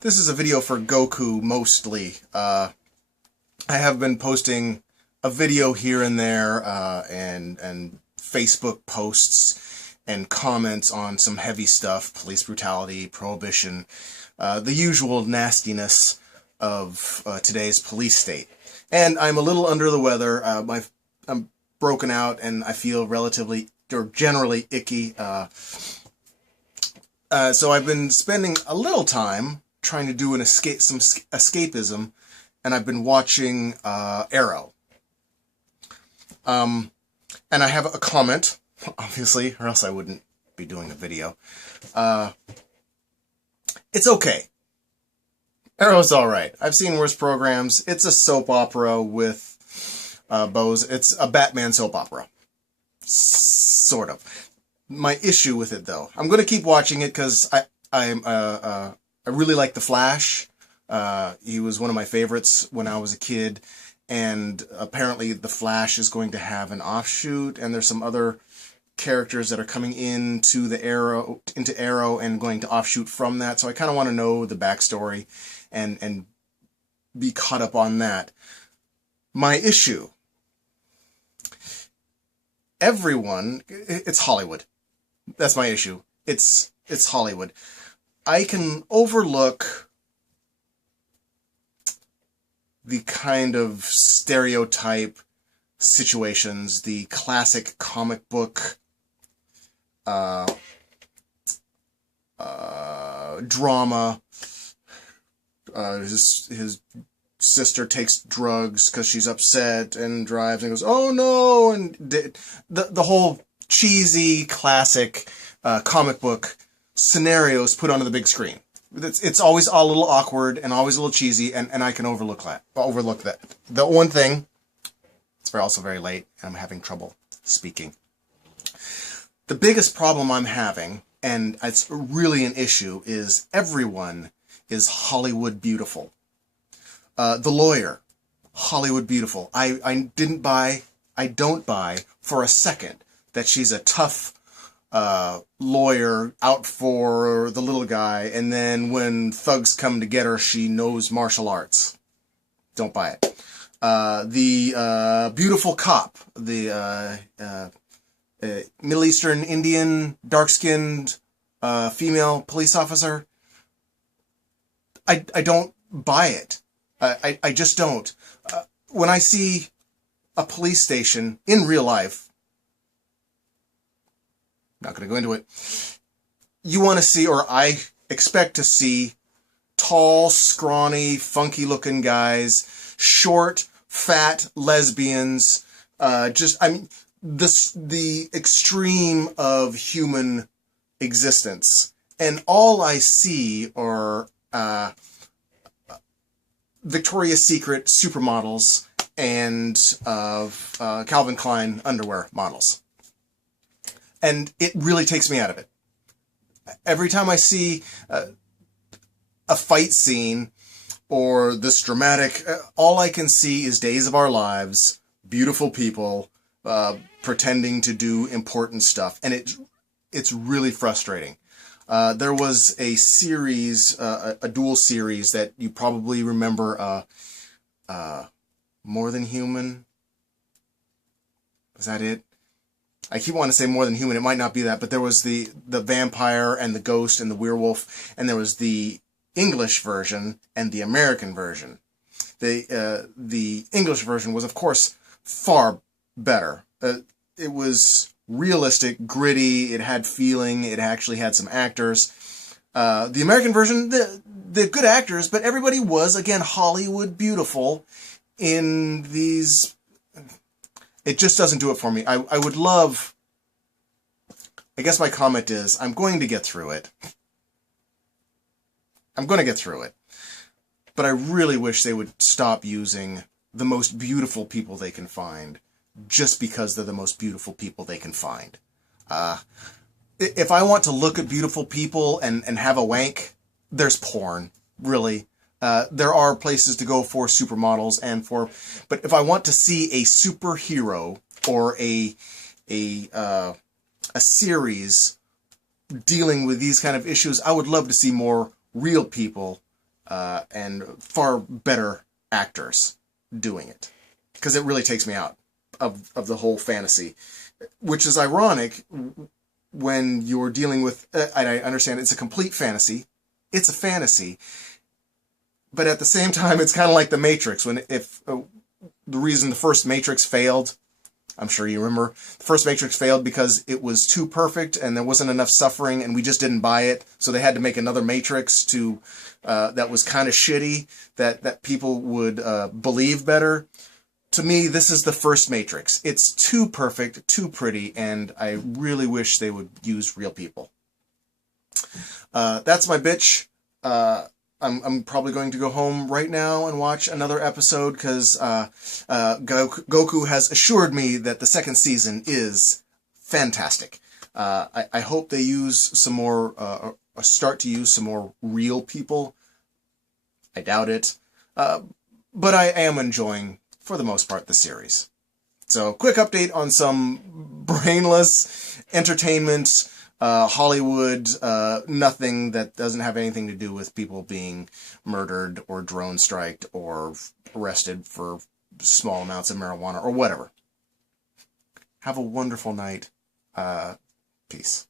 This is a video for Goku mostly. I have been posting a video here and there, and Facebook posts and comments on some heavy stuff, police brutality, prohibition, the usual nastiness of today's police state. And I'm a little under the weather. I'm broken out and I feel relatively or generally icky. So I've been spending a little time trying to do some escapism, and I've been watching Arrow. And I have a comment, obviously, or else I wouldn't be doing a video. It's okay. Arrow's alright. I've seen worse programs. It's a soap opera with bows. It's a Batman soap opera. Sort of. My issue with it, though, I'm going to keep watching it because I really like The Flash. He was one of my favorites when I was a kid, and apparently The Flash is going to have an offshoot, and there's some other characters that are coming into Arrow and going to offshoot from that. So I kind of want to know the backstory and be caught up on that. My issue. It's Hollywood. That's my issue. It's Hollywood. I can overlook the kind of stereotype situations, the classic comic book drama. His sister takes drugs because she's upset and drives and goes, "Oh no!" and the whole cheesy classic comic book scenarios put onto the big screen. It's always a little awkward and always a little cheesy, and I can overlook that. The one thing, it's also very late and I'm having trouble speaking. The biggest problem I'm having, and it's really an issue, is everyone is Hollywood beautiful. The Lawyer, Hollywood beautiful. I don't buy for a second that she's a tough lawyer out for the little guy, and then when thugs come to get her, she knows martial arts. Don't buy it. The beautiful cop, the Middle Eastern Indian, dark-skinned female police officer. I don't buy it. I just don't. When I see a police station in real life, not going to go into it, you want to see, or I expect to see, tall, scrawny, funky-looking guys, short, fat lesbians, the extreme of human existence. And all I see are Victoria's Secret supermodels and Calvin Klein underwear models. And it really takes me out of it. Every time I see a fight scene or this dramatic, all I can see is Days of Our Lives, beautiful people pretending to do important stuff. And it's really frustrating. There was a series, a dual series that you probably remember, More Than Human. Is that it? I keep wanting to say More Than Human. It might not be that, but there was the vampire and the ghost and the werewolf, and there was the English version and the American version. The English version was, of course, far better. It was realistic, gritty, it had feeling, it actually had some actors. The American version, the good actors, but everybody was, again, Hollywood beautiful in these. It just doesn't do it for me. I would love, I guess my comment is, I'm going to get through it. I'm going to get through it. But I really wish they would stop using the most beautiful people they can find just because they're the most beautiful people they can find. If I want to look at beautiful people and have a wank, there's porn, really. There are places to go for supermodels but if I want to see a superhero or a series dealing with these kind of issues, I would love to see more real people and far better actors doing it, because it really takes me out of the whole fantasy, which is ironic when you're dealing with, and I understand it's a complete fantasy, it's a fantasy, but at the same time, it's kind of like the Matrix. When if the reason the first Matrix failed, I'm sure you remember, the first Matrix failed because it was too perfect and there wasn't enough suffering, and we just didn't buy it. So they had to make another Matrix to that was kind of shitty, that people would believe better. To me, this is the first Matrix. It's too perfect, too pretty, and I really wish they would use real people. That's my bitch. I'm probably going to go home right now and watch another episode, because Goku has assured me that the second season is fantastic. I hope they use some more, start to use some more real people. I doubt it. But I am enjoying, for the most part, the series. So, quick update on some brainless entertainment, Hollywood, nothing that doesn't have anything to do with people being murdered or drone striked or arrested for small amounts of marijuana or whatever. Have a wonderful night. Peace.